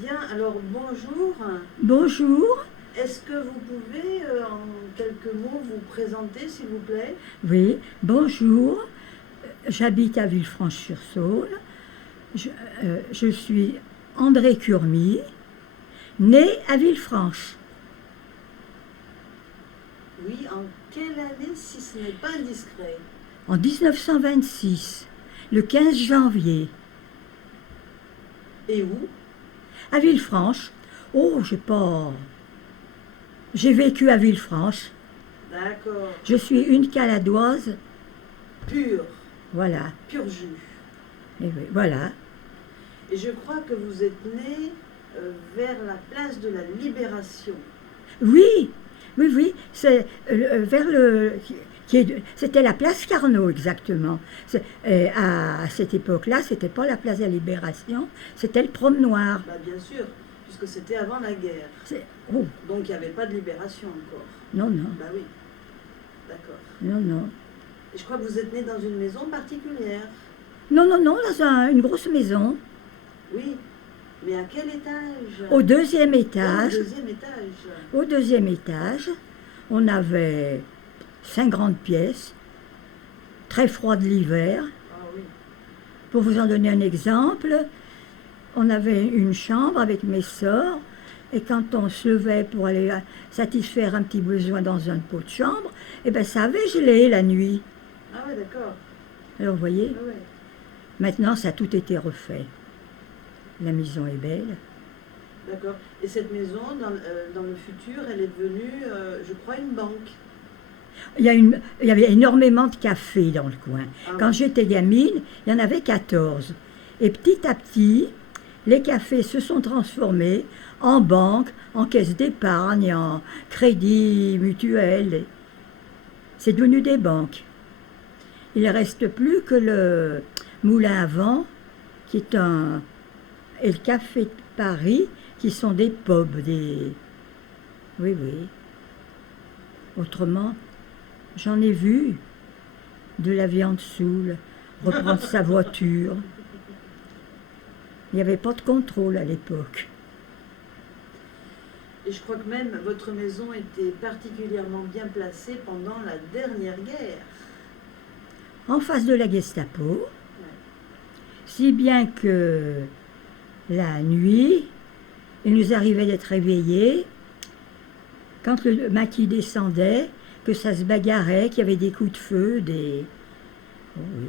Bien, alors bonjour. Bonjour, Est-ce que vous pouvez en quelques mots vous présenter, s'il vous plaît? oui, bonjour. J'habite à Villefranche-sur-Saône. Je, je suis André Curmy, né à Villefranche Oui, en quelle année, si ce n'est pas indiscret? en 1926, le 15 janvier, Et où? à Villefranche. Oh, j'ai vécu à Villefranche. D'accord. Je suis une Caladoise, Pur, voilà. pur jus. Et oui, voilà. Et je crois que vous êtes né vers la place de la Libération. Oui, oui, oui, c'est vers c'était la place Carnot exactement. À cette époque-là, c'était pas la place de la Libération, c'était le Promenoir. Bah, bien sûr, puisque c'était avant la guerre. Oh, Donc il n'y avait pas de libération encore. non, non, Bah oui, d'accord. non, non. Et je crois que vous êtes né dans une maison particulière. Non, non, non, dans une grosse maison, Oui, mais à quel étage? au deuxième Au étage. deuxième étage. Au deuxième étage, on avait 5 grandes pièces, très froides l'hiver. Ah oui. Pour vous en donner un exemple, on avait une chambre avec mes sœurs, et quand on se levait pour aller satisfaire un petit besoin dans un pot de chambre, eh ben ça avait gelé la nuit. Ah ouais, d'accord. Alors vous voyez, Ah ouais. maintenant ça a tout été refait. La maison est belle. D'accord. Et cette maison, dans le futur, elle est devenue, je crois, une banque. Il y avait énormément de cafés dans le coin. Ah Quand oui. j'étais gamine, il y en avait 14. Et petit à petit, les cafés se sont transformés en banque, en caisse d'épargne, en crédit mutuel. C'est devenu des banques. Il ne reste plus que le moulin à vent, qui est et le café de Paris, qui sont des pubs, des... Oui, oui. Autrement, j'en ai vu de la viande saoule reprendre sa voiture. Il n'y avait pas de contrôle à l'époque. Et je crois que même votre maison était particulièrement bien placée pendant la dernière guerre. En face de la Gestapo, Ouais. si bien que la nuit, il nous arrivait d'être réveillés quand le maquis descendait, que ça se bagarrait, qu'il y avait des coups de feu, des... Oh oui.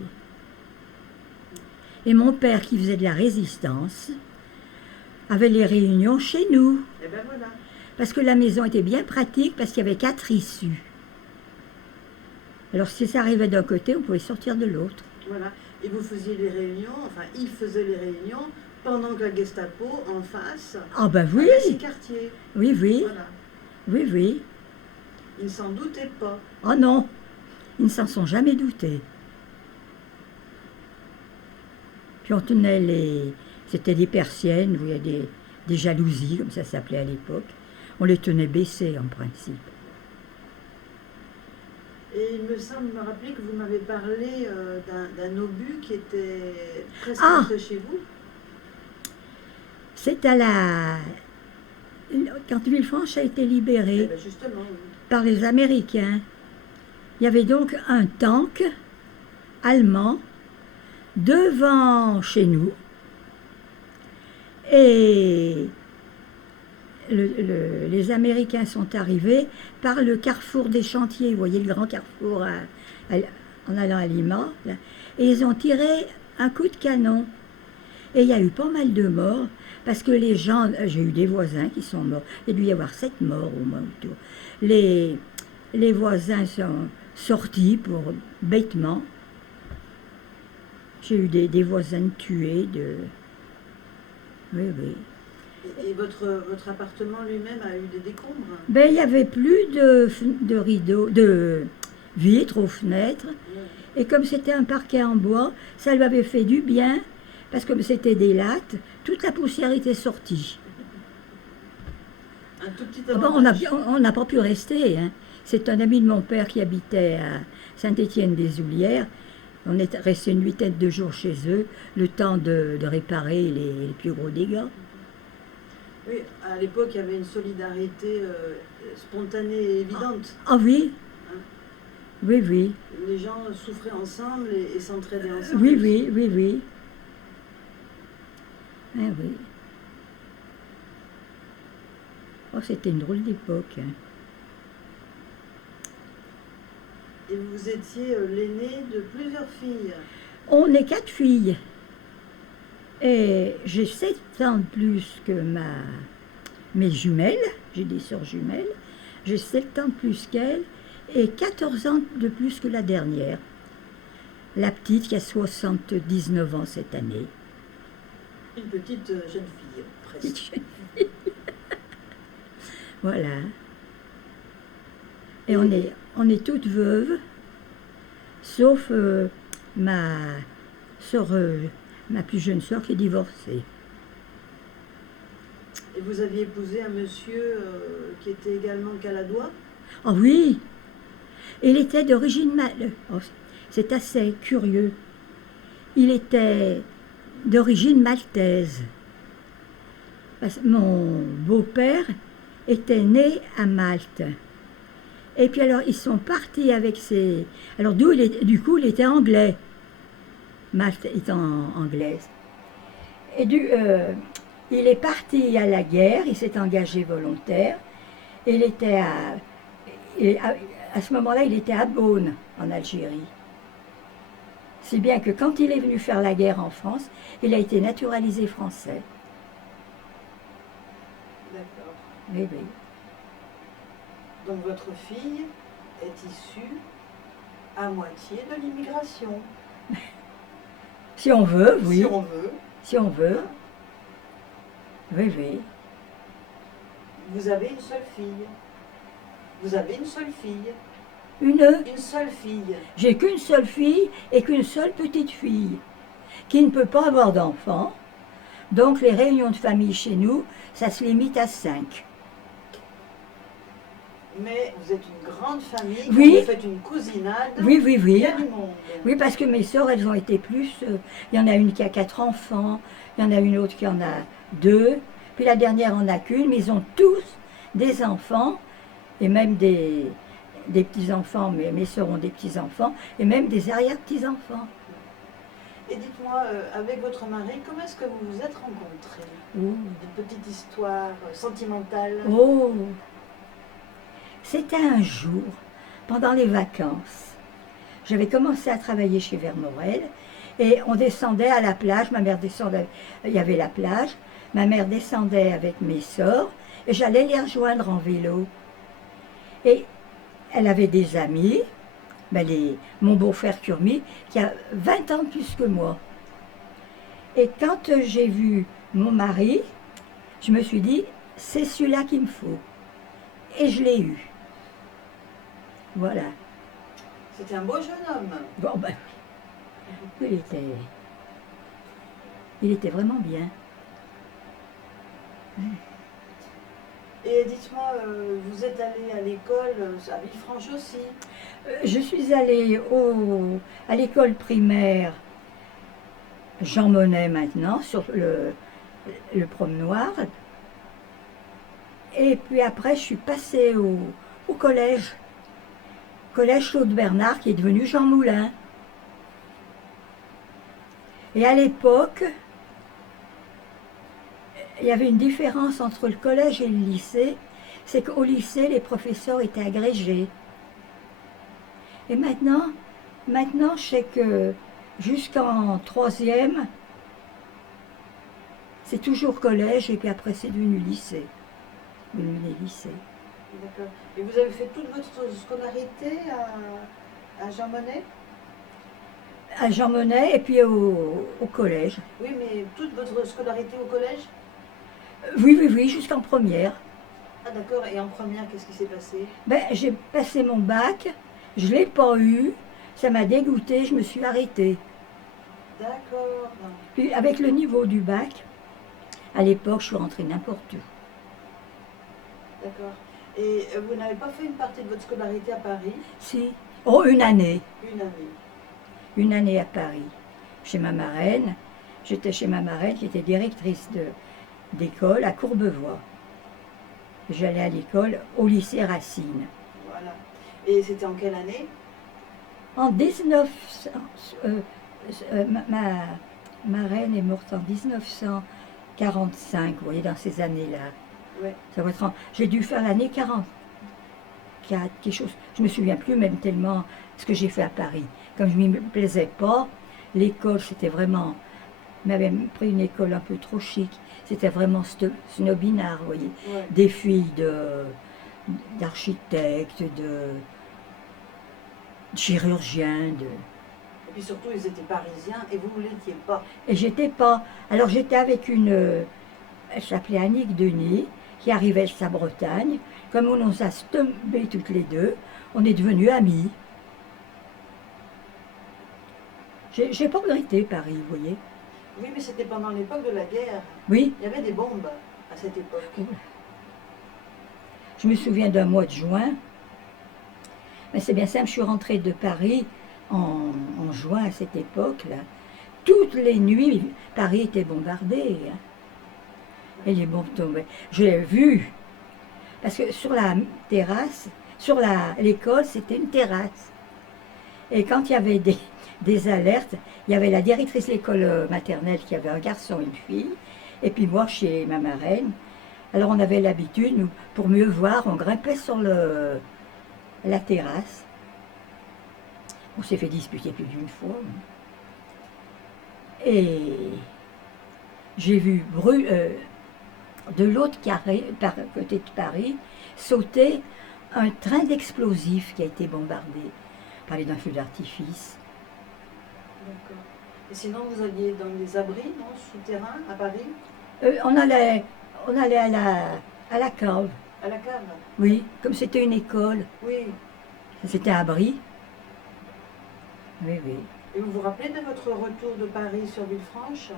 Et mon père, qui faisait de la résistance, avait les réunions chez nous. Et ben voilà. Parce que la maison était bien pratique, parce qu'il y avait 4 issues. Alors si ça arrivait d'un côté, on pouvait sortir de l'autre. Voilà. Et vous faisiez les réunions, enfin, il faisait les réunions pendant que la Gestapo, en face, Ah ben oui, avait ses quartiers. oui, oui, Voilà. oui, oui. Il ne s'en doutait pas. Oh non, ils ne s'en sont jamais doutés. Puis on tenait les... C'était des persiennes, où il y a des jalousies, comme ça s'appelait à l'époque. On les tenait baissées en principe. Et il me semble me rappeler que vous m'avez parlé d'un obus qui était presque Ah, près de chez vous. c'est à la... Quand Villefranche a été Eh libérée ben justement, oui. par les Américains, il y avait donc un tank allemand devant chez nous. Et les Américains sont arrivés par le carrefour des chantiers. Vous voyez le grand carrefour en allant à Lima. Là. Et ils ont tiré un coup de canon. Et il y a eu pas mal de morts, parce que les gens, j'ai eu des voisins qui sont morts. Il y a dû y avoir 7 morts au moins autour. Les voisins sont sortis bêtement. J'ai eu des voisins tués. Oui, oui. Et votre appartement lui-même a eu des décombres? Ben, il n'y avait plus de rideaux, de vitres aux fenêtres. Et comme c'était un parquet en bois, ça lui avait fait du bien, parce que comme c'était des lattes, toute la poussière était sortie. Un tout petit Ah ben, avantage. on n'a pas pu rester. Hein. C'est un ami de mon père qui habitait à Saint-Étienne-des-Oulières. On est resté une 8aine de jours chez eux, le temps de réparer les plus gros dégâts. Oui, à l'époque, il y avait une solidarité spontanée et évidente. Ah oui, oui, oui, Les gens souffraient ensemble et s'entraidaient ensemble. oui, oui, oui, oui. Ah oui. Oh, c'était une drôle d'époque, hein. Et vous étiez l'aîné de plusieurs filles. On est 4 filles. Et j'ai 7 ans de plus que mes jumelles. J'ai des sœurs jumelles. J'ai 7 ans de plus qu'elles. Et 14 ans de plus que la dernière. La petite qui a 79 ans cette année. Une petite jeune fille, presque. Voilà. Et on est toutes veuves, sauf ma sœur, ma plus jeune sœur qui est divorcée. Et vous aviez épousé un monsieur qui était également caladois? Ah oui, il était d'origine oh, c'est assez curieux. Il était d'origine maltaise. Parce que mon beau-père était né à Malte. Et puis alors, ils sont partis avec ses... Alors, du coup, il était anglais. Malte étant anglaise. Et il est parti à la guerre, il s'est engagé volontaire. Il était à ce moment-là, il était à Beaune, en Algérie. Si bien que quand il est venu faire la guerre en France, il a été naturalisé français. D'accord. Oui, oui. Donc votre fille est issue à moitié de l'immigration. Si on veut, oui. Si on veut. Si on veut. Oui, oui. Vous avez une seule fille. Vous avez une seule fille. Une seule fille. J'ai qu'une seule fille et qu'une seule petite fille qui ne peut pas avoir d'enfants. Donc les réunions de famille chez nous, ça se limite à 5. Mais vous êtes une grande famille, oui. Vous faites une cousinade, oui, oui, oui. Il y a du monde. Oui, parce que mes sœurs, elles ont été plus... il y en a une qui a 4 enfants, il y en a une autre qui en a 2, puis la dernière en a qu'une, mais ils ont tous des enfants, et même des petits-enfants, mais mes sœurs ont des petits-enfants, et même des arrière-petits-enfants. Et dites-moi, avec votre mari, comment est-ce que vous vous êtes rencontrés? Une petite histoire sentimentale. Oh, c'était un jour, pendant les vacances. J'avais commencé à travailler chez Vermorel, et on descendait à la plage, ma mère descendait, il y avait la plage, ma mère descendait avec mes sœurs, et j'allais les rejoindre en vélo. Et elle avait des amis, mon beau-frère Curmi, qui a 20 ans de plus que moi. Et quand j'ai vu mon mari, je me suis dit, c'est celui-là qu'il me faut. Et je l'ai eu. Voilà. C'était un beau jeune homme. Bon, ben, il était vraiment bien. Et dites-moi, vous êtes allé à l'école à Villefranche aussi? Je suis allée à l'école primaire Jean Monnet maintenant, sur le promenoir. Et puis après, je suis passée au collège Claude Bernard, qui est devenu Jean Moulin. Et à l'époque, il y avait une différence entre le collège et le lycée, c'est qu'au lycée, les professeurs étaient agrégés. Et maintenant, je sais que jusqu'en 3e, c'est toujours collège, et puis après c'est devenu lycée. D'accord. Et vous avez fait toute votre scolarité à Jean Monnet? À Jean Monnet et puis au collège. Oui, mais toute votre scolarité au collège? Oui, jusqu'en première. Ah d'accord, et en première, qu'est-ce qui s'est passé? J'ai passé mon bac, je ne l'ai pas eu, ça m'a dégoûté, je me suis arrêtée. D'accord. Puis avec le niveau du bac, à l'époque, je suis rentrée n'importe où. D'accord. Et vous n'avez pas fait une partie de votre scolarité à Paris? Si. Oh, une année. Une année. Une année à Paris, chez ma marraine. J'étais chez ma marraine qui était directrice d'école à Courbevoie. J'allais à l'école au lycée Racine. Voilà. Et c'était en quelle année? En 1900, ma reine est morte en 1945, vous voyez, dans ces années-là. Ouais. J'ai dû faire l'année 44, quelque chose. Je me souviens plus même tellement ce que j'ai fait à Paris. Comme je ne me plaisais pas, l'école, c'était vraiment... m'avait pris une école un peu trop chic. C'était vraiment snobinard, vous voyez. Ouais. Des filles d'architectes, de chirurgiens, Et puis surtout, ils étaient parisiens et vous ne l'étiez pas. Et j'étais pas... Alors j'étais avec une... elle s'appelait Annick Denis, qui arrivait de sa Bretagne. Comme on nous a tombés toutes les deux, on est devenus amis. J'ai pas regretté Paris, vous voyez. Oui, mais c'était pendant l'époque de la guerre. Oui. Il y avait des bombes à cette époque. Je me souviens d'un mois de juin. Mais c'est bien simple, je suis rentrée de Paris en juin à cette époque-là. Toutes les nuits, Paris était bombardé. Hein. Et les bombes tombaient. Je l'ai vu. Parce que sur la terrasse, sur l'école, c'était une terrasse. Et quand il y avait des alertes, il y avait la directrice de l'école maternelle qui avait un garçon et une fille, et puis moi chez ma marraine. Alors on avait l'habitude, nous, pour mieux voir, on grimpait sur la terrasse. On s'est fait disputer plus d'une fois. Et j'ai vu de l'autre côté de Paris sauter un train d'explosifs qui a été bombardé. On parlait d'un feu d'artifice. D'accord. Et sinon, vous alliez dans des abris, non, souterrains, à Paris? On allait à la cave. À la cave? Oui, comme c'était une école. Oui. C'était un abri. Oui, oui. Et vous vous rappelez de votre retour de Paris sur Villefranche?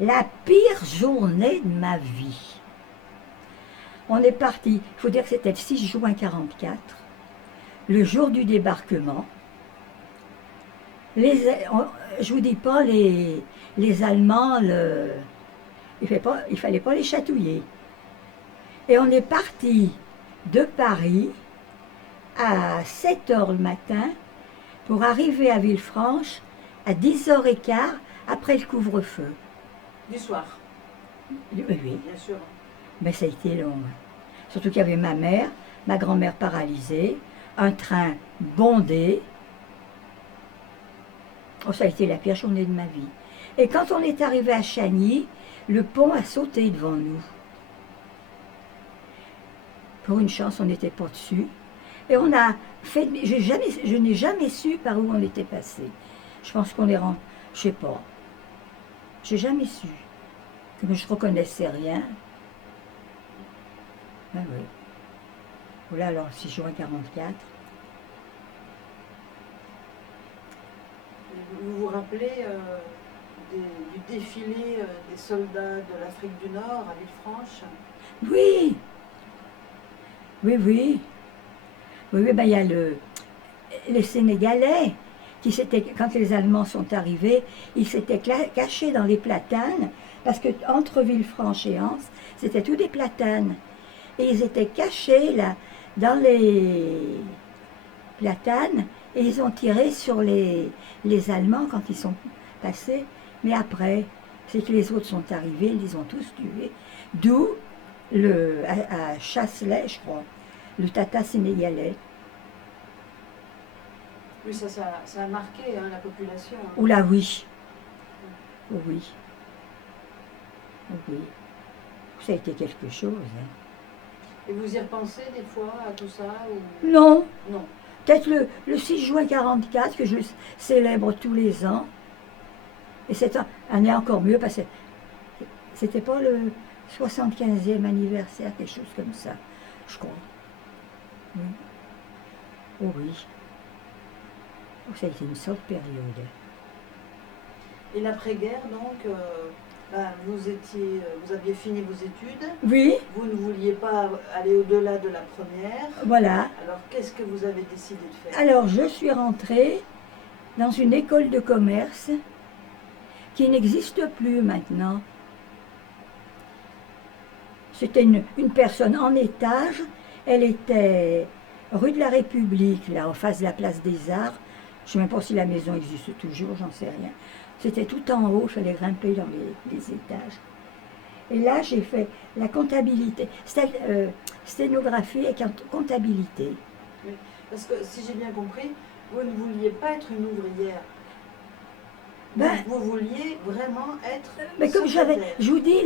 La pire journée de ma vie. On est parti, il faut dire que c'était le 6 juin 1944, le jour du débarquement. Je vous dis pas, les Allemands, il fallait pas les chatouiller. Et on est parti de Paris à 7h le matin pour arriver à Villefranche à 10h15 après le couvre-feu. Du soir? Oui, bien sûr. Mais ça a été long. Surtout qu'il y avait ma mère, ma grand-mère paralysée, un train bondé. Oh, ça a été la pire journée de ma vie. Et quand on est arrivé à Chagny, le pont a sauté devant nous. Pour une chance, on n'était pas dessus. Et on a fait... Je n'ai jamais su par où on était passé. Je pense qu'on est rentré... Je sais pas. J'ai jamais su. Comme je ne reconnaissais rien. Ah oui. Voilà, alors 6 juin 1944. Vous vous rappelez du défilé des soldats de l'Afrique du Nord à Villefranche? Oui. Oui, oui. Oui, oui, ben il y a les Sénégalais qui s'étaient, quand les Allemands sont arrivés, ils s'étaient cachés dans les platanes, parce que entre Villefranche et Anse, c'était tous des platanes. Et ils étaient cachés là, dans les platanes, et ils ont tiré sur les Allemands quand ils sont passés. Mais après, c'est que les autres sont arrivés, ils les ont tous tués. D'où, à Chasselet, je crois, le Tata sénégalais. Oui, ça a marqué hein, la population. Hein. Oula, oui. Oh, oui. Oh, oui. Ça a été quelque chose. Hein. Et vous y repensez des fois à tout ça ou... Non. Non. Peut-être le 6 juin 1944, que je célèbre tous les ans. Et cette année encore mieux, parce que c'était pas le 75e anniversaire, quelque chose comme ça, je crois. Oui. Oh oui. Oh, ça a été une sorte de période. Et l'après-guerre, donc, vous aviez fini vos études. Oui. Vous ne vouliez pas aller au-delà de la première. Voilà. Alors, qu'est-ce que vous avez décidé de faire? Alors, je suis rentrée dans une école de commerce qui n'existe plus maintenant. C'était une personne en étage, elle était rue de la République, là, en face de la place des Arts. Je ne sais même pas si la maison existe toujours, j'en sais rien. C'était tout en haut, il fallait grimper dans les étages. Et là, j'ai fait la comptabilité, sténographie et comptabilité. Oui. Parce que si j'ai bien compris, vous ne vouliez pas être une ouvrière. Ben, vous vouliez vraiment être mais comme secrétaire. je vous dis,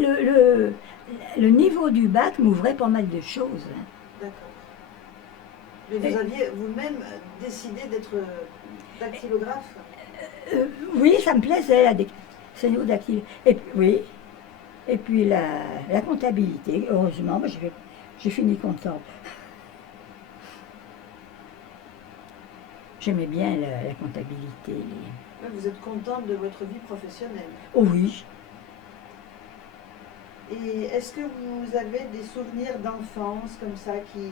le niveau du bac m'ouvrait pas mal de choses. D'accord. Mais vous aviez vous-même décidé d'être dactylographe? Oui, ça me plaisait, la sténodactyl. Et puis, oui. Et puis la comptabilité, heureusement, j'ai fini comptable. J'aimais bien la comptabilité. Vous êtes contente de votre vie professionnelle? Oh oui. Et est-ce que vous avez des souvenirs d'enfance comme ça qui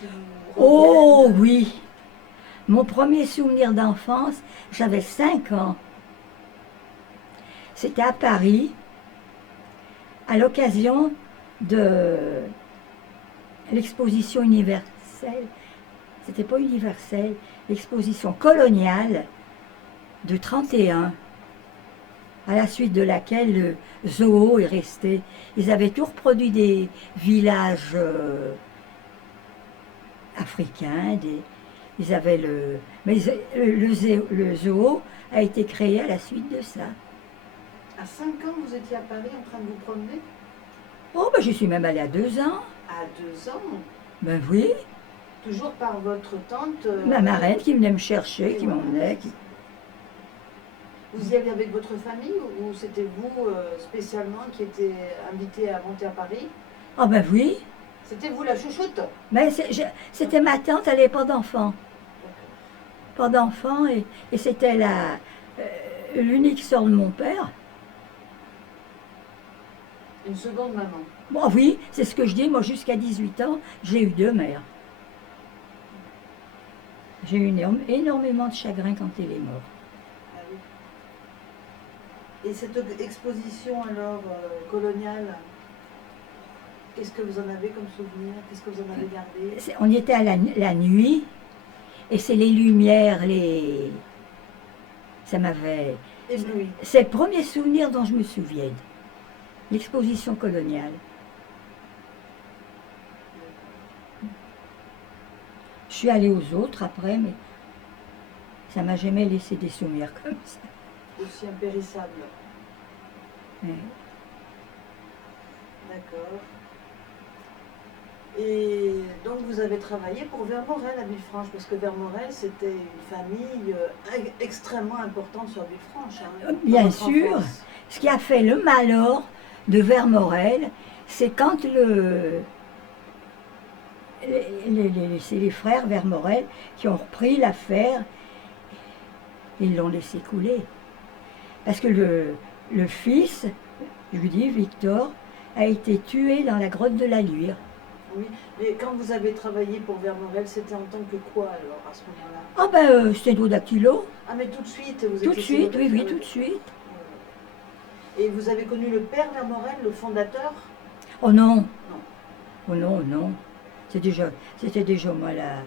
vous Oh reviennent? oui. Mon premier souvenir d'enfance, j'avais 5 ans. C'était à Paris, à l'occasion de l'exposition universelle. C'était pas universelle, l'exposition coloniale de 31, à la suite de laquelle le zoo est resté. Ils avaient tout reproduit des villages africains, ils avaient mais le zoo a été créé à la suite de ça. À 5 ans, vous étiez à Paris en train de vous promener? Oh, ben j'y suis même allée à 2 ans. À 2 ans? Ben oui. Toujours par votre tante? Ma marraine qui venait me chercher, qui voilà. m'emmenait. Vous y alliez avec votre famille ou c'était vous spécialement qui étiez invité à monter à Paris? Oh ben oui. C'était vous la chouchoute? Mais c'était ma tante, elle n'avait pas d'enfant. Pas d'enfant et c'était l'unique sœur de mon père. Une seconde maman? Bon oui, c'est ce que je dis, moi jusqu'à 18 ans, j'ai eu 2 mères. J'ai eu énormément de chagrin quand elle est morte. Ah oui. Et cette exposition alors coloniale, qu'est-ce que vous en avez comme souvenir? Qu'est-ce que vous en avez gardé? On y était à la nuit, et c'est les lumières, ça m'avait... Ébloui. C'est le premier souvenir dont je me souviens, l'exposition coloniale. Je suis allée aux autres après, mais ça m'a jamais laissé des souvenirs comme ça. Aussi impérissable. Ouais. D'accord. Et donc vous avez travaillé pour Vermorel à Villefranche, parce que Vermorel c'était une famille extrêmement importante sur Villefranche. Hein, Bien sûr. Ce qui a fait le malheur de Vermorel, c'est quand c'est les frères Vermorel qui ont repris l'affaire, ils l'ont laissé couler. Parce que le fils, je vous dis, Victor, a été tué dans la grotte de la Luire. Oui, mais quand vous avez travaillé pour Vermorel, c'était en tant que quoi alors à ce moment-là? Ah ben, sténodactylo. Ah mais tout de suite, vous Tout de étiez suite, oui, sténodactylo. tout de suite. Et vous avez connu le père Vermorel, le fondateur? Oh non. Non. Oh non, non. C'était déjà moi la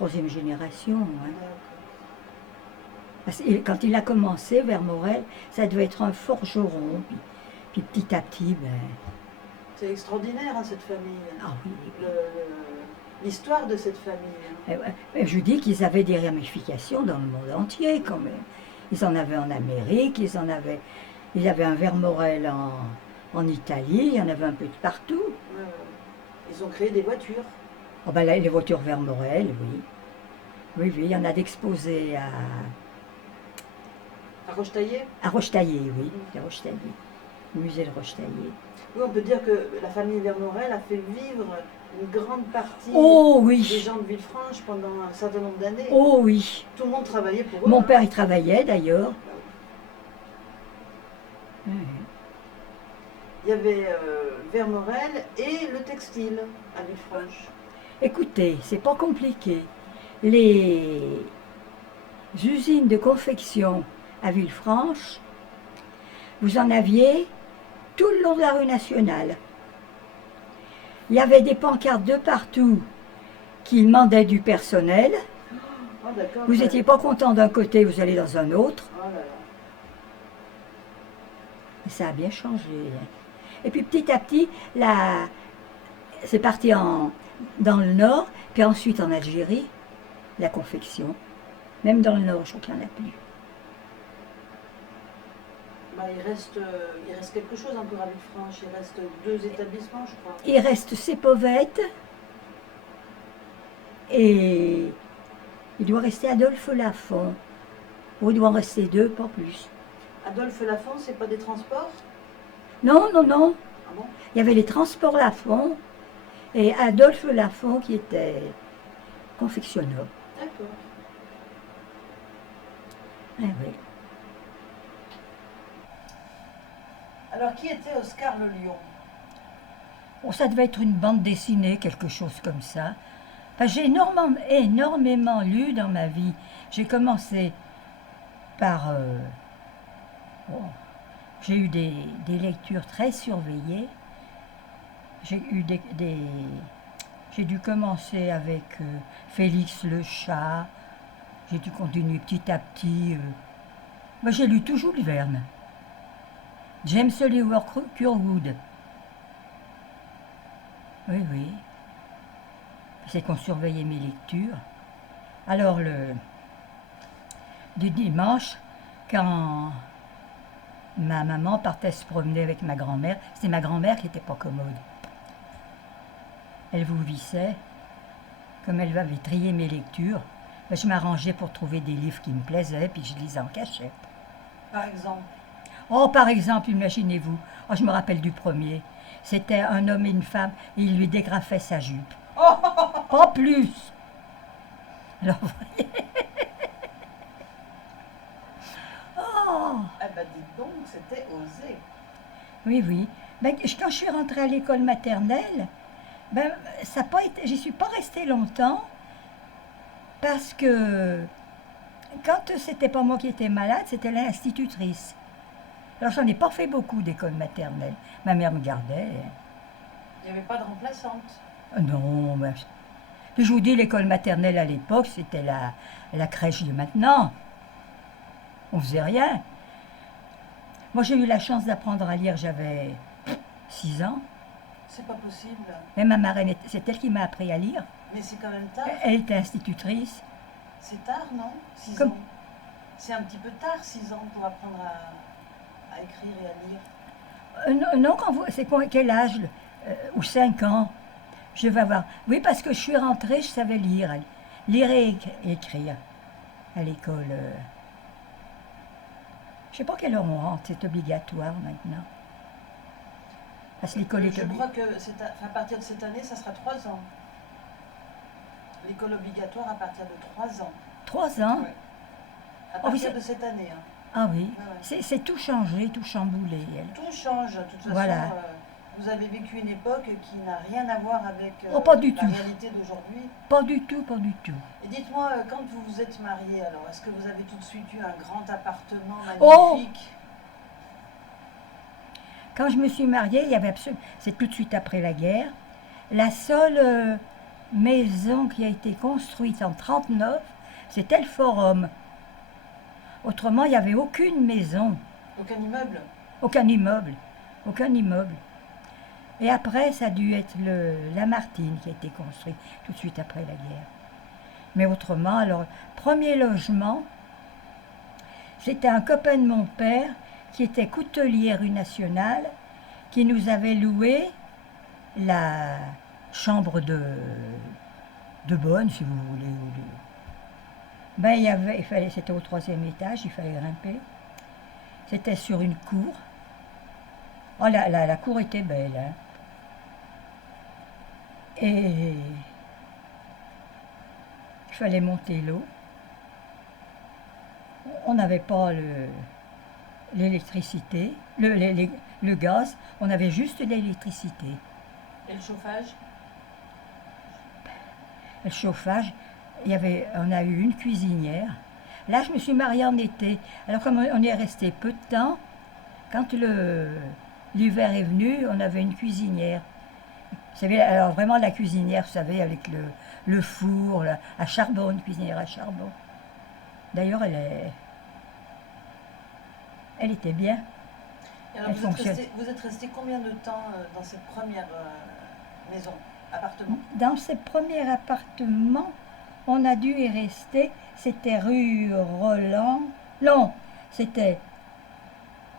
3e génération. Hein. Parce que quand il a commencé, Vermorel, ça devait être un forgeron. Puis petit à petit, ben... C'est extraordinaire, hein, cette famille. Ah oui. L'histoire de cette famille. Et je dis qu'ils avaient des ramifications dans le monde entier, quand même. Ils en avaient en Amérique, ils avaient un Vermorel en Italie, il y en avait un peu de partout. Ils ont créé des voitures. Oh ben là, les voitures Vermorel, oui. Oui, oui, il y en a d'exposés À Rochetaillé? À Rochetaillé, oui, à Rochetaillé. Le musée de Rochetaillé. Oui, on peut dire que la famille Vermorel a fait vivre une grande partie des gens de Villefranche pendant un certain nombre d'années. Oh oui. Tout le monde travaillait pour eux. Mon père y travaillait d'ailleurs. Il y avait Vermorel et le textile à Villefranche. Écoutez, c'est pas compliqué. Les usines de confection à Villefranche, vous en aviez tout le long de la rue nationale. Il y avait des pancartes de partout qui demandaient du personnel. Oh, d'accord. Vous n'étiez pas content d'un côté, vous allez dans un autre. Oh là là. Et ça a bien changé. Et puis petit à petit, c'est parti dans le nord, puis ensuite en Algérie, la confection. Même dans le nord, je crois qu'il n'y en a plus. Bah, il reste quelque chose encore à Villefranche. Il reste 2 établissements, je crois. Il reste Sépovette et il doit rester Adolphe Lafont. Ou il doit en rester 2, pas plus. Adolphe Lafont, c'est pas des transports? Non, non, non. Ah bon? Il y avait les transports Lafont et Adolphe Lafont qui était confectionneur. D'accord. Ah oui. Alors, qui était Oscar le Lion? Bon, ça devait être une bande dessinée, quelque chose comme ça. Enfin, j'ai énormément lu dans ma vie. J'ai commencé par... bon, j'ai eu des lectures très surveillées. J'ai dû commencer avec Félix le chat. J'ai dû continuer petit à petit. Moi, j'ai lu tout Jules Verne. James Oliver Curwood. Oui, oui. C'est qu'on surveillait mes lectures. Alors, du dimanche, quand ma maman partait se promener avec ma grand-mère, c'était ma grand-mère qui n'était pas commode. Elle vous vissait, comme elle avait trié mes lectures, ben, je m'arrangeais pour trouver des livres qui me plaisaient, puis je lisais en cachette. Par exemple? Oh, par exemple, imaginez-vous, oh, je me rappelle du premier. C'était un homme et une femme, et il lui dégrafait sa jupe. Oh, Pas plus. Alors, vous voyez. Oh, eh ben, dites donc, c'était osé. oui, oui. Ben, quand je suis rentrée à l'école maternelle, ben, ça a pas été, j'y suis pas restée longtemps, parce que quand c'était pas moi qui étais malade, c'était l'institutrice. Alors, j'en ai pas fait beaucoup d'école maternelle. Ma mère me gardait. Il n'y avait pas de remplaçante. Non, ben, puis je vous dis, l'école maternelle à l'époque, c'était la crèche de maintenant. On faisait rien. Moi, j'ai eu la chance d'apprendre à lire, j'avais 6 ans. C'est pas possible. Mais ma marraine, c'est elle qui m'a appris à lire. Mais c'est quand même tard. Elle était institutrice. C'est tard, non? 6 Comme- ans. C'est un petit peu tard, 6 ans, pour apprendre à écrire et à lire. Non, c'est quel âge ou 5 ans. Je vais avoir. Oui, parce que je suis rentrée, je savais lire. Lire et écrire à l'école. Je ne sais pas quelle heure on rentre, c'est obligatoire maintenant. Parce que l'école est Je obligatoire. crois que à partir de cette année, ça sera 3 ans. L'école obligatoire à partir de 3 ans. 3 ans. Ouais. À Oh, partir vous- de cette année. Hein. Ah oui, Ouais, ouais. c'est tout changé, tout chamboulé. Tout change. De toute façon, Voilà. vous avez vécu une époque qui n'a rien à voir avec Oh, pas du la tout. réalité d'aujourd'hui. Pas du tout, pas du tout. Et dites-moi, quand vous vous êtes mariés, alors, est-ce que vous avez tout de suite eu un grand appartement Oh! magnifique? Quand je me suis mariée, il y avait absolument. C'est tout de suite après la guerre. La seule maison qui a été construite en 1939, c'était le Forum. Autrement, il n'y avait aucune maison, Aucun immeuble? aucun immeuble, aucun immeuble. Et après, ça a dû être Lamartine qui a été construit tout de suite après la guerre. Mais autrement, alors, premier logement, c'était un copain de mon père qui était coutelier rue Nationale, qui nous avait loué la chambre de bonne, si vous voulez. Ben, c'était au 3e étage, il fallait grimper. C'était sur une cour. Oh, la cour était belle, hein. Et il fallait monter l'eau. On n'avait pas l'électricité, le gaz, on avait juste l'électricité. Et le chauffage? Le chauffage, on a eu une cuisinière. Là, je me suis mariée en été. Alors, comme on est resté peu de temps, quand l'hiver est venu, on avait une cuisinière. Vous savez, alors vraiment la cuisinière, vous savez, avec le four à charbon, une cuisinière à charbon. D'ailleurs, elle était bien. Et alors, Elle fonctionne. vous êtes resté combien de temps dans cette première maison, appartement? Dans ce premier appartement, on a dû y rester. C'était rue Roland. Non, c'était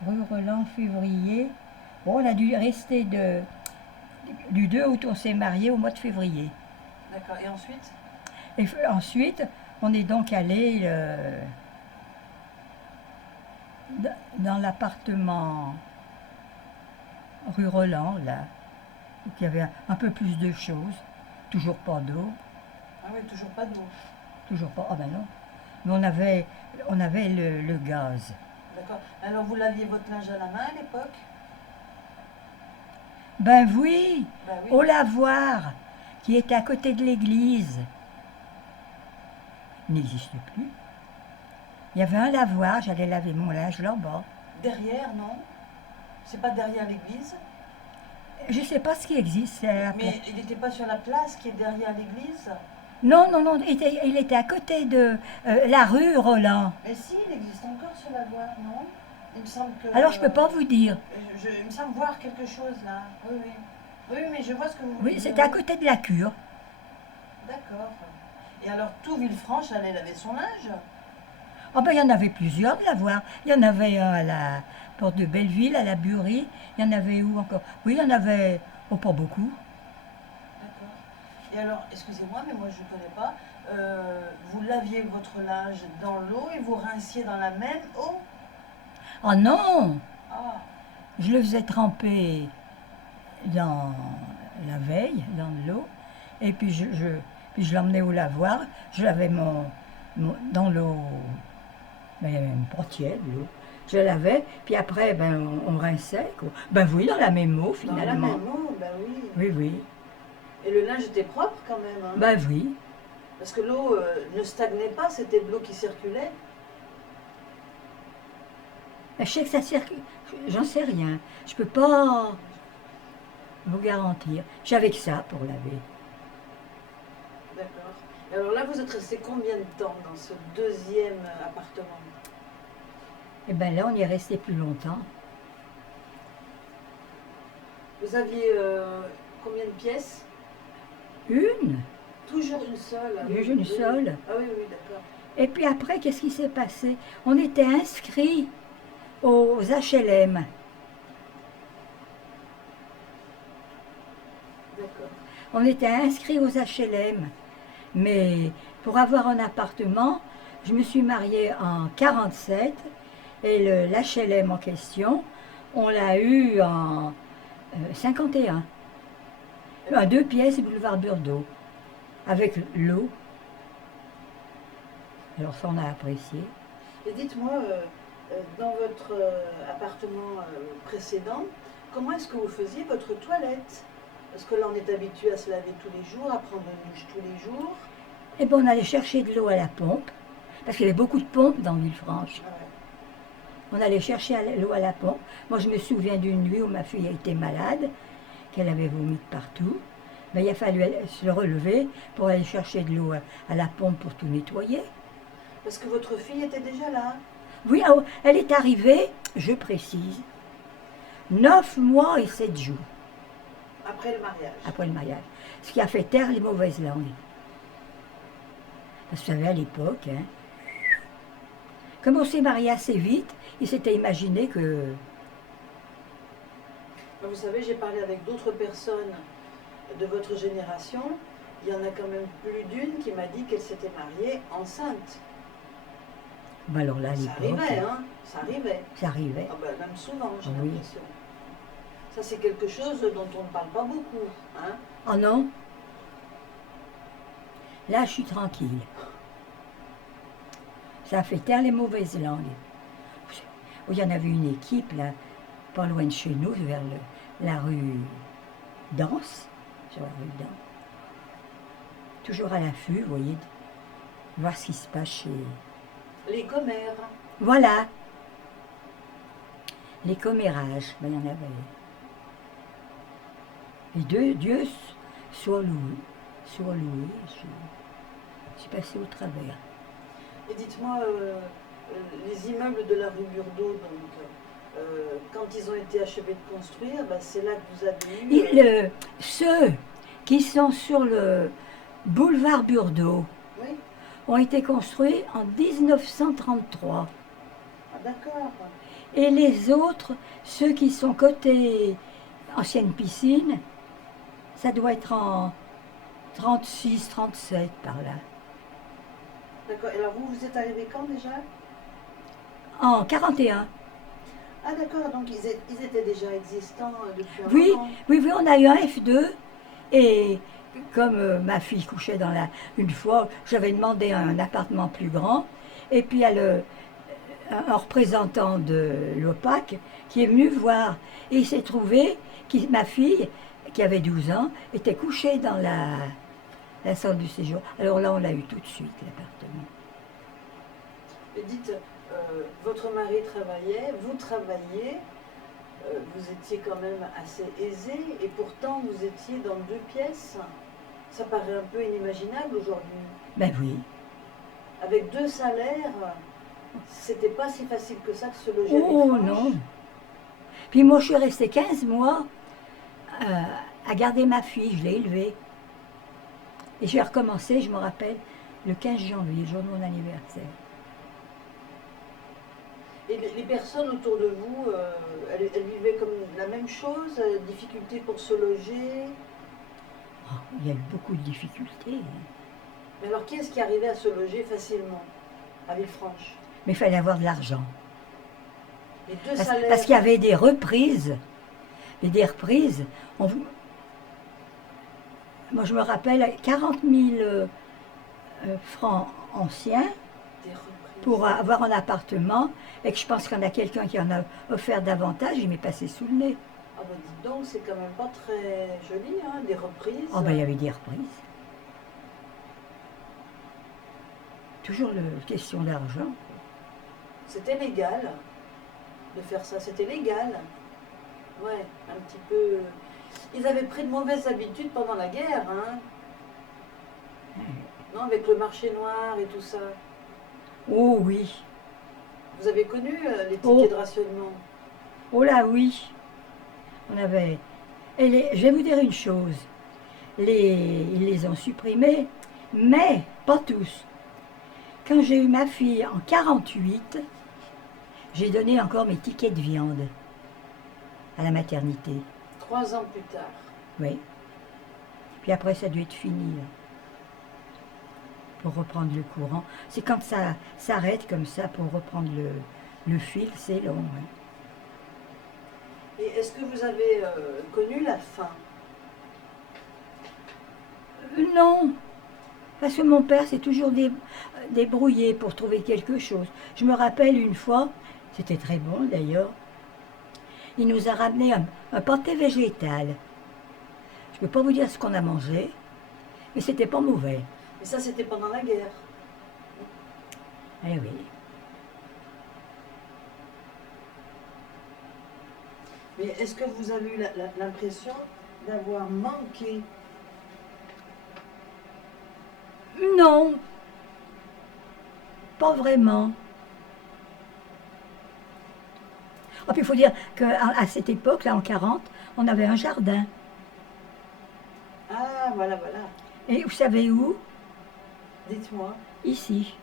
rue Roland, février. Bon, on a dû rester du 2 août, on s'est marié au mois de février. D'accord. Et ensuite? Et ensuite, on est donc allé dans l'appartement rue Roland, là, où il y avait un peu plus de choses. Toujours pas d'eau. Ah oui, toujours pas d'eau. Toujours pas. Ah ben non. Mais on avait le gaz. D'accord. Alors, vous laviez votre linge à la main à l'époque? Ben oui, Ben oui. au lavoir, qui était à côté de l'église. Il n'existe plus. Il y avait un lavoir, j'allais laver mon linge là-bas. Derrière, non? C'est pas derrière l'église? Je ne sais pas ce qui existe. Mais il n'était pas sur la place qui est derrière l'église? Non, non, non, il était à côté de la rue Roland. Mais si, il existe encore sur la voie, non? Il me semble que... Alors je ne peux pas vous dire. Il me semble voir quelque chose là. Oui, oui. Oui, mais je vois ce que vous Oui, dites. c'était à côté de la cure. D'accord. Et alors, tout Villefranche allait laver son linge? Ah ben il y en avait plusieurs de lavoir. Il y en avait un à la porte de Belleville, à la Burie. Il y en avait où encore? Oui, il y en avait, oh, pas beaucoup. D'accord. Et alors, excusez-moi, mais moi je ne connais pas. Vous laviez votre linge dans l'eau et vous rinciez dans la même eau? Ah non, Ah, je le faisais tremper dans la veille, dans de l'eau, et puis puis je l'emmenais au lavoir, je lavais dans l'eau, ben, il y avait même pas tiède l'eau, je la lavais, puis après ben, on rinçait, quoi. Ben oui, dans la même eau dans la finalement. même eau, ben oui. Oui, oui, Et le linge était propre quand même, hein? ben oui. Parce que l'eau ne stagnait pas, c'était de l'eau qui circulait. Ben, je sais que ça circule, j'en sais rien, je peux pas vous garantir. J'avais que ça pour laver. D'accord. Et alors là, vous êtes resté combien de temps dans ce deuxième appartement? Et ben là, on y est resté plus longtemps. Vous aviez combien de pièces? Une, Toujours une seule? Ah oui, une oui. seule. Ah oui, oui, d'accord. Et puis après, qu'est-ce qui s'est passé? On était inscrits aux HLM. D'accord. On était inscrits aux HLM. Mais pour avoir un appartement, je me suis mariée en 47 et l'HLM en question, on l'a eu en 51. À 2 pièces, boulevard Burdeau, avec l'eau. Alors ça, on a apprécié. Et dites-moi, dans votre appartement précédent, comment est-ce que vous faisiez votre toilette? Parce que là, on est habitué à se laver tous les jours, à prendre une douche tous les jours. Et bien, on allait chercher de l'eau à la pompe, parce qu'il y avait beaucoup de pompes dans Villefranche. Ah ouais. On allait chercher l'eau à la pompe. Moi, je me souviens d'une nuit où ma fille a été malade, qu'elle avait vomi de partout. Ben, il a fallu se relever pour aller chercher de l'eau à la pompe pour tout nettoyer. Parce que votre fille était déjà là. Oui, elle est arrivée, je précise, 9 mois et 7 jours Après le mariage. après le mariage. Ce qui a fait taire les mauvaises langues. Parce que vous savez, à l'époque, hein, comme on s'est marié assez vite, ils s'étaient imaginé que... Vous savez, j'ai parlé avec d'autres personnes de votre génération. Il y en a quand même plus d'une qui m'a dit qu'elle s'était mariée enceinte. Ben alors là, à Ça l'époque, arrivait, hein? Ça arrivait. ça arrivait. Ah ben, même souvent, j'ai Oui. l'impression. Ça, c'est quelque chose dont on ne parle pas beaucoup, hein? Oh non, là, je suis tranquille. Ça a fait taire les mauvaises langues. Il y en avait une équipe, là, pas loin de chez nous, vers la rue Danse, sur la rue Danse. Toujours à l'affût, vous voyez, voir ce qui se passe Les commères. Voilà. Les commérages, ben, il y en avait. Et Dieu soit loué. Soit loué. Je suis passée au travers. Et dites-moi, les immeubles de la rue Burdeau, donc, quand ils ont été achevés de construire, bah, c'est là que vous avez eu... Ceux qui sont sur le boulevard Burdeau Oui, ont été construits en 1933. ah, d'accord. Et les autres, ceux qui sont côté ancienne piscine, ça doit être en 36, 37 par là. D'accord. Et alors vous êtes arrivé quand déjà? En 41. Ah d'accord, donc ils étaient déjà existants depuis un Oui, moment. oui, on a eu un F2 et comme ma fille couchait une fois, j'avais demandé un appartement plus grand et puis il y a un représentant de l'OPAC qui est venu voir et il s'est trouvé que ma fille, qui avait 12 ans, était couchée dans la salle du séjour. Alors là, on l'a eu tout de suite, l'appartement. Et dites, votre mari travaillait, vous travailliez, vous étiez quand même assez aisé et pourtant vous étiez dans 2 pièces. Ça paraît un peu inimaginable aujourd'hui. Ben oui. Avec 2 salaires, c'était pas si facile que ça de se loger à Oh Villefranche. non. Puis moi, je suis restée 15 mois à garder ma fille, je l'ai élevée. Et j'ai recommencé, je me rappelle, le 15 janvier, le jour de mon anniversaire. Et les personnes autour de vous, elles vivaient comme la même chose, difficulté pour se loger. Oh, il y a eu beaucoup de difficultés. Mais alors qui est-ce qui arrivait à se loger facilement à Villefranche? Mais il fallait avoir de l'argent. Les 2 Parce salaires. qu'il y avait des reprises. Et des reprises, moi je me rappelle 40 000 francs anciens Des reprises. pour avoir un appartement et que je pense qu'il y en a quelqu'un qui en a offert davantage, il m'est passé sous le nez. Ah ben dites donc, c'est quand même pas très joli, hein, des reprises. Oh ben il y avait des reprises. Toujours question d'argent. C'était légal de faire ça, c'était légal. Ouais, un petit peu. Ils avaient pris de mauvaises habitudes pendant la guerre, hein. Non, avec le marché noir et tout ça. Oh oui. Vous avez connu les tickets Oh. de rationnement? Oh là oui. On avait. Je vais vous dire une chose. Ils les ont supprimés, mais pas tous. Quand j'ai eu ma fille en 48, j'ai donné encore mes tickets de viande à la maternité. 3 ans plus tard. Oui. Puis après, ça a dû être fini, là, pour reprendre le courant. C'est quand ça s'arrête comme ça pour reprendre le fil, c'est long. Oui. Et est-ce que vous avez connu la faim? Non, parce que mon père s'est toujours débrouillé pour trouver quelque chose. Je me rappelle une fois, c'était très bon d'ailleurs, il nous a ramené un pâté végétal. Je ne peux pas vous dire ce qu'on a mangé, mais c'était pas mauvais. Et ça, c'était pendant la guerre. Eh oui. Mais est-ce que vous avez eu l'impression d'avoir manqué? Non, pas vraiment. Ah, puis il faut dire qu'à cette époque-là, en 40, on avait un jardin. Ah, voilà, voilà. Et vous savez où? Dites-moi. Ici.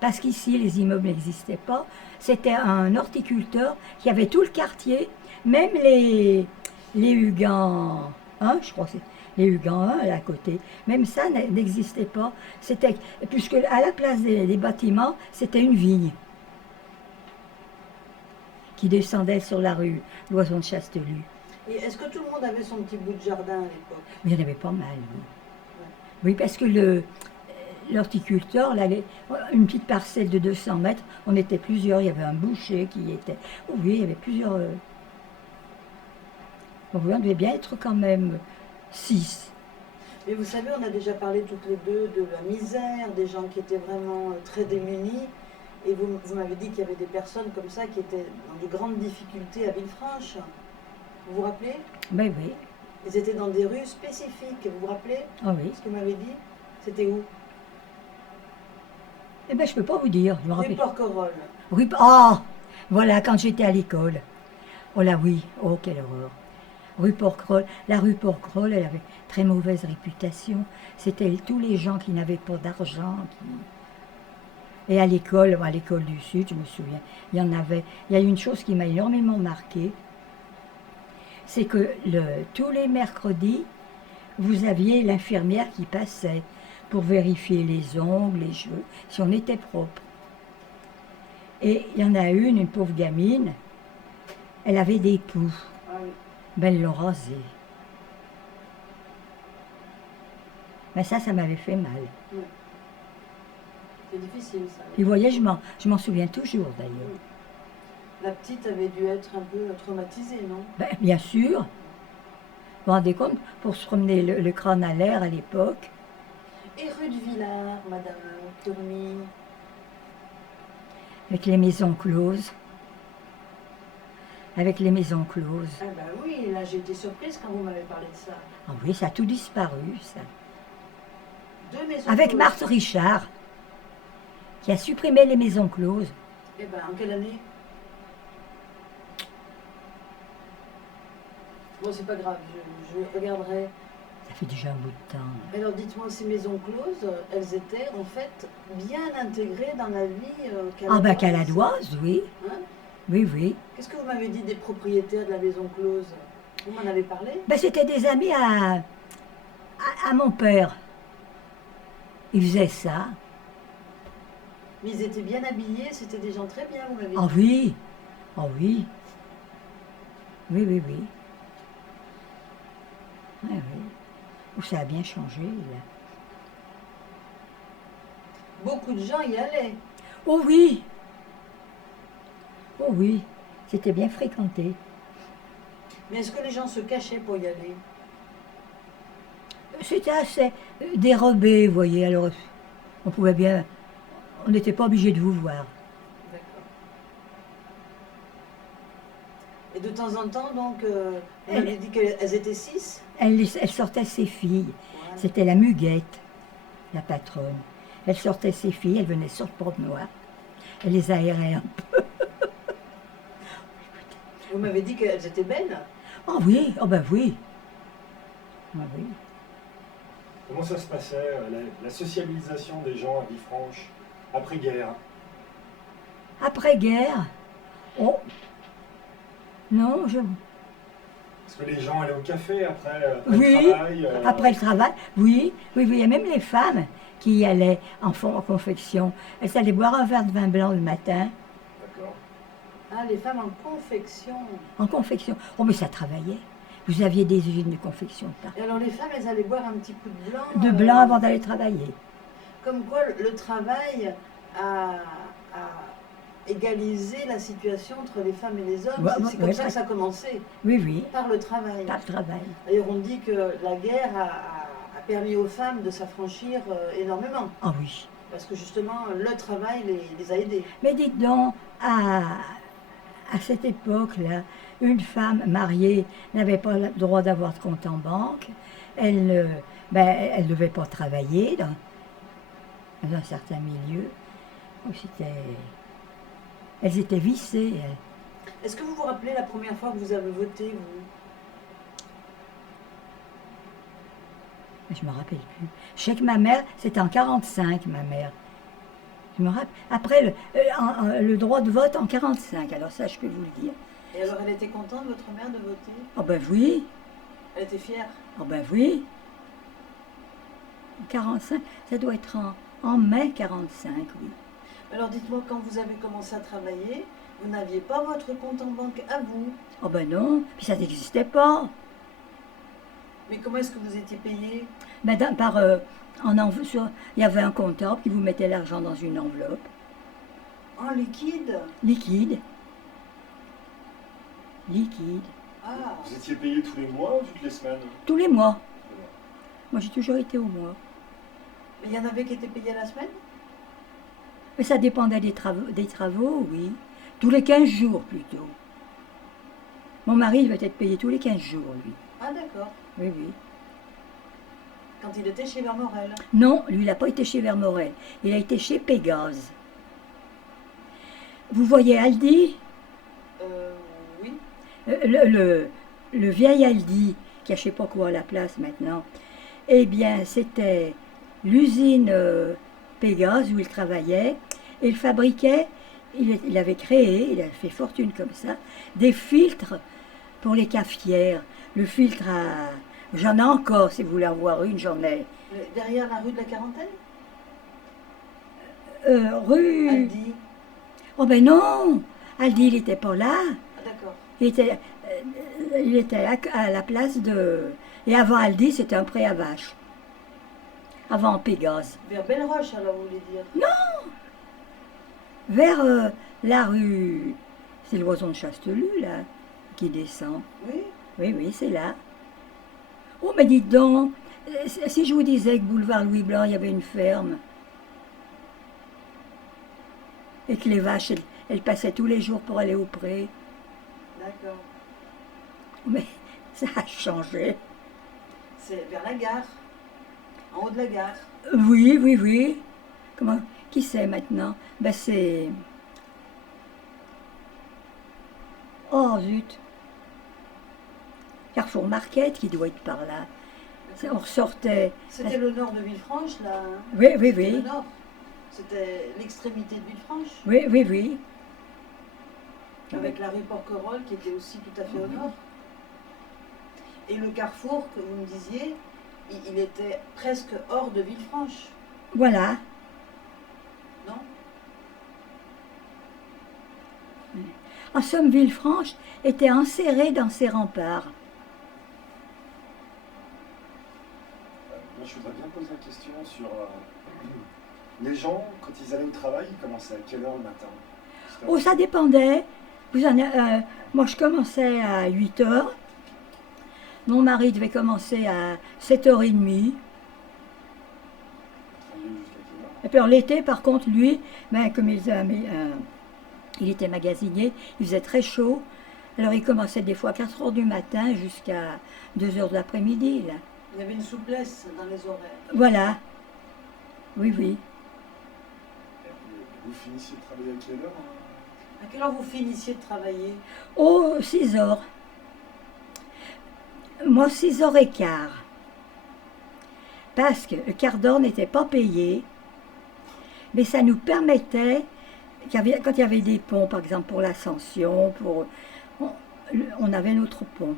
Parce qu'ici, les immeubles n'existaient pas. C'était un horticulteur qui avait tout le quartier, même les Hugans 1, je crois que c'est les Hugans 1 à côté. Même ça n'existait pas. C'était, puisque à la place des bâtiments, c'était une vigne qui descendait sur la rue Loison de Chastelu. Et est-ce que tout le monde avait son petit bout de jardin à l'époque? Mais il y en avait pas mal, oui. Oui, parce que l'horticulteur, là, une petite parcelle de 200 mètres, on était plusieurs. Il y avait un boucher qui était... Oh oui, il y avait plusieurs... Donc oui, on devait bien être quand même 6. Mais vous savez, on a déjà parlé toutes les deux de la misère, des gens qui étaient vraiment très démunis. Et vous m'avez dit qu'il y avait des personnes comme ça qui étaient dans de grandes difficultés à Villefranche. Vous vous rappelez? Ben oui, Ils étaient dans des rues spécifiques. Vous vous rappelez ah oui. ce que vous m'avez dit? C'était où? Eh ben je peux pas vous dire, je me Rue rappelle. Porquerolles. Oh, voilà, quand j'étais à l'école. Oh là oui, oh quelle horreur. Rue Porquerolles, la rue Porquerolles, elle avait très mauvaise réputation. C'était tous les gens qui n'avaient pas d'argent. Et à l'école du Sud, je me souviens, il y en avait. Il y a une chose qui m'a énormément marquée, c'est que tous les mercredis, vous aviez l'infirmière qui passait pour vérifier les ongles, les cheveux, si on était propre. Et il y en a une pauvre gamine, elle avait des poux. Ah oui. Ben, elle l'a rasée. Ben ça m'avait fait mal. Ouais. C'est difficile ça. Et vous voyez, je m'en souviens toujours d'ailleurs. La petite avait dû être un peu traumatisée, non? Ben, bien sûr. Vous vous rendez compte, pour se promener le crâne à l'air à l'époque, Et rue de Villars, Madame Turmy. avec les maisons closes. Avec les maisons closes. Ah ben oui, là j'ai été surprise quand vous m'avez parlé de ça. Ah oui, ça a tout disparu, ça. 2 maisons Avec closes. Marthe Richard, qui a supprimé les maisons closes. Eh ben, en quelle année? Bon, c'est pas grave, je regarderai. Ça fait déjà un bout de temps. Alors dites-moi, ces maisons closes, elles étaient en fait bien intégrées dans la vie caladoise. Ah ben caladoise, oui. Hein? Oui, oui. Qu'est-ce que vous m'avez dit des propriétaires de la maison close? Vous m'en avez parlé? Ben, c'était des amis à mon père. Ils faisaient ça. Mais ils étaient bien habillés, c'était des gens très bien, vous m'avez dit. Ah oui. Ah oui. Oui, oui, oui. Oui, oui. Oh, ça a bien changé, là. Beaucoup de gens y allaient. Oh oui. Oh oui. C'était bien fréquenté. Mais est-ce que les gens se cachaient pour y aller? C'était assez dérobé, vous voyez. Alors, on pouvait bien... On n'était pas obligé de vous voir. D'accord. Et de temps en temps, donc, vous Elle- m'avez dit qu'elles étaient 6? Elle sortait ses filles. Voilà. C'était la Muguette, la patronne. Elle sortait ses filles, elle venait sur le Port-Noir. Elle les aérait un peu. Vous m'avez dit qu'elles étaient belles? Oh oui, oh ben oui. Ah oui. Comment ça se passait, la sociabilisation des gens à Villefranche, après-guerre? Après-guerre, oh, non, Est-ce que les gens allaient au café après Oui, le travail après le travail, oui, oui, oui, il y a même les femmes qui y allaient en confection. Elles allaient boire un verre de vin blanc le matin, D'accord. Ah, les femmes en confection. en confection. Oh, mais ça travaillait. Vous aviez des usines de confection partout. Et alors les femmes, elles allaient boire un petit coup de blanc. De blanc avant d'aller travailler. Comme quoi le travail a égalisé la situation entre les femmes et les hommes. Ouais, C'est comme ouais, ça que ça a commencé, Oui, oui, par le travail. par le travail. D'ailleurs, on dit que la guerre a permis aux femmes de s'affranchir énormément. Ah oui. Parce que justement, le travail les a aidées. Mais dites donc, à cette époque-là, une femme mariée n'avait pas le droit d'avoir de compte en banque. Elle ne devait pas travailler dans un certain milieu. Donc, elles étaient vissées. Est-ce que vous vous rappelez la première fois que vous avez voté, vous? Je me rappelle plus. Je sais que ma mère, c'était en 45, ma mère. Je me rappelle. Après, le droit de vote en 45, alors ça, je peux vous le dire. Et alors, elle était contente, votre mère, de voter? Oh ben oui, Elle était fière? oh ben oui. En 45, ça doit être en mai 45, oui. Alors, dites-moi, quand vous avez commencé à travailler, vous n'aviez pas votre compte en banque à vous. Oh ben non, puis ça n'existait pas. Mais comment est-ce que vous étiez payé? Ben il y avait un comptable qui vous mettait l'argent dans une enveloppe, En liquide? liquide. Liquide. Ah, Vous étiez payé tous les mois ou toutes les semaines? Tous les mois. Moi, j'ai toujours été au mois. Mais il y en avait qui étaient payés à la semaine? Mais ça dépendait des travaux, oui. Tous les 15 jours, plutôt. Mon mari, il va être payé tous les 15 jours, lui. Ah d'accord. Oui, oui. Quand il était chez Vermorel. Non, lui, il n'a pas été chez Vermorel. Il a été chez Pégase. Vous voyez Aldi? Oui. Le vieil Aldi, qui a je sais pas quoi à la place maintenant, eh bien, c'était l'usine Pégase où il travaillait. Et il fabriquait, il avait créé, il avait fait fortune comme ça, des filtres pour les cafetières. Le filtre à... J'en ai encore, si vous voulez en voir une, j'en ai. Derrière la rue de la Quarantaine? Rue... Aldi. Oh ben non! Aldi, il n'était pas là. Ah d'accord. Il était à la place de... Et avant Aldi, c'était un pré à vache. Avant Pégase. Vers Belle-Roche, alors vous voulez dire? Vers la rue... C'est l'Oison de Chastelu, là, qui descend. Oui. Oui, oui, c'est là. Oh, mais dites donc, si je vous disais que boulevard Louis Blanc, il y avait une ferme, et que les vaches, elles passaient tous les jours pour aller au pré, D'accord. mais ça a changé. C'est vers la gare. En haut de la gare. Oui, oui, oui. Comment, qui c'est maintenant? Ben c'est... Oh, zut. Carrefour Market qui doit être par là. On ressortait... C'était le nord de Villefranche, là. Hein? Oui, oui, C'était le oui. nord. C'était l'extrémité de Villefranche. Oui, oui, oui. Avec la rue Porquerolles qui était aussi tout à fait au nord. Et le carrefour que vous me disiez, il était presque hors de Villefranche, Voilà. non? En somme, Villefranche était enserrée dans ses remparts. Moi, je voudrais bien poser la question sur les gens, quand ils allaient au travail, ils commençaient à quelle heure le matin? Oh, ça dépendait. Moi, je commençais à 8 heures. Mon mari devait commencer à 7h30. Travailler jusqu'à quelle heure? Et puis alors, l'été, par contre, lui, ben, comme il était magasinier, il faisait très chaud. Alors, il commençait des fois à 4 heures du matin jusqu'à 2 heures de l'après-midi, là. Il y avait une souplesse dans les horaires. Voilà. Oui, oui. Et vous finissiez de travailler à quelle heure? À quelle heure vous finissiez de travailler? Oh, 6 heures. Moi, 6h15. Parce que le quart d'heure n'était pas payé, mais ça nous permettait, quand il y avait des ponts, par exemple pour l'Ascension, on avait notre pont,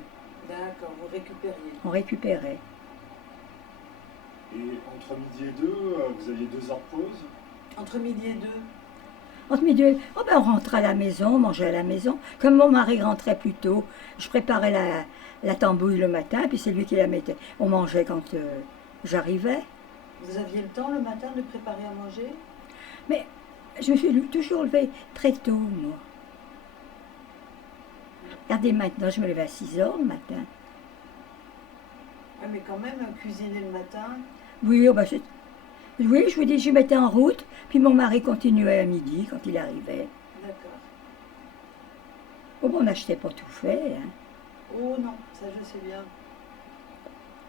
D'accord, vous récupériez. on récupérait. Et entre midi et deux, vous aviez 2 heures de pause? Entre midi et deux. Entre midi, oh ben on rentrait à la maison, on mangeait à la maison. Comme mon mari rentrait plus tôt, je préparais la tambouille le matin, puis c'est lui qui la mettait. On mangeait quand j'arrivais. Vous aviez le temps le matin de préparer à manger? Mais je me suis toujours levée très tôt, moi. Regardez maintenant, je me levais à 6 heures le matin. Oui, mais quand même, cuisiner le matin. Oui, oh ben oui, je vous dis, je mettais en route, puis mon mari continuait à midi quand il arrivait. D'accord. Oh, ben, on n'achetait pas tout fait, hein. Oh non, ça je sais bien.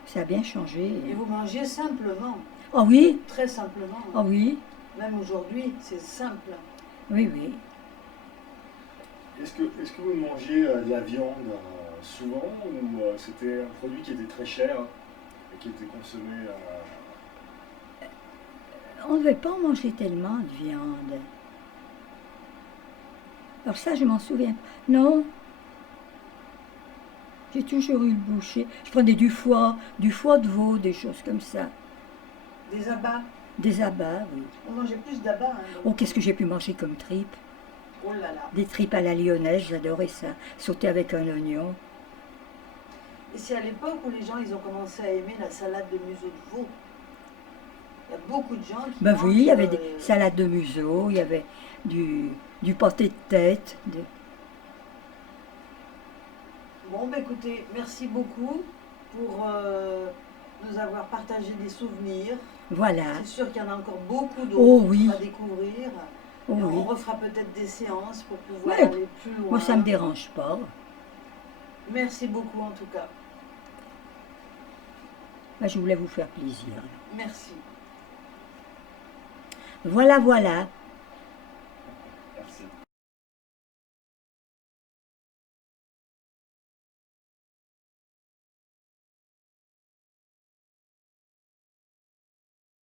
Ça a bien changé. Et vous mangez simplement, Oh oui, très simplement. oh oui, Même aujourd'hui, c'est simple. oui, oui. Est-ce que vous mangiez de la viande souvent ou c'était un produit qui était très cher et qui était consommé On ne devait pas manger tellement de viande. Alors ça, je m'en souviens. Non. J'ai toujours eu le boucher. Je prenais du foie de veau, des choses comme ça. Des abats. Des abats, oui. On mangeait plus d'abats. Hein, donc. Oh, qu'est-ce que j'ai pu manger comme tripes? Oh là là. Des tripes à la lyonnaise, j'adorais ça. Sauter avec un oignon. Et c'est à l'époque où les gens ils ont commencé à aimer la salade de museau de veau. Il y a beaucoup de gens qui Ben mangent, oui, il y avait des salades de museau, il y avait du pâté de tête. Bon, ben écoutez, merci beaucoup pour nous avoir partagé des souvenirs. Voilà. C'est sûr qu'il y en a encore beaucoup d'autres Oh oui. à découvrir. Oh Et oui. on refera peut-être des séances pour pouvoir Ouais. aller plus loin. Moi, ça ne me dérange pas. Merci beaucoup en tout cas. Je voulais vous faire plaisir. Merci. Voilà, voilà.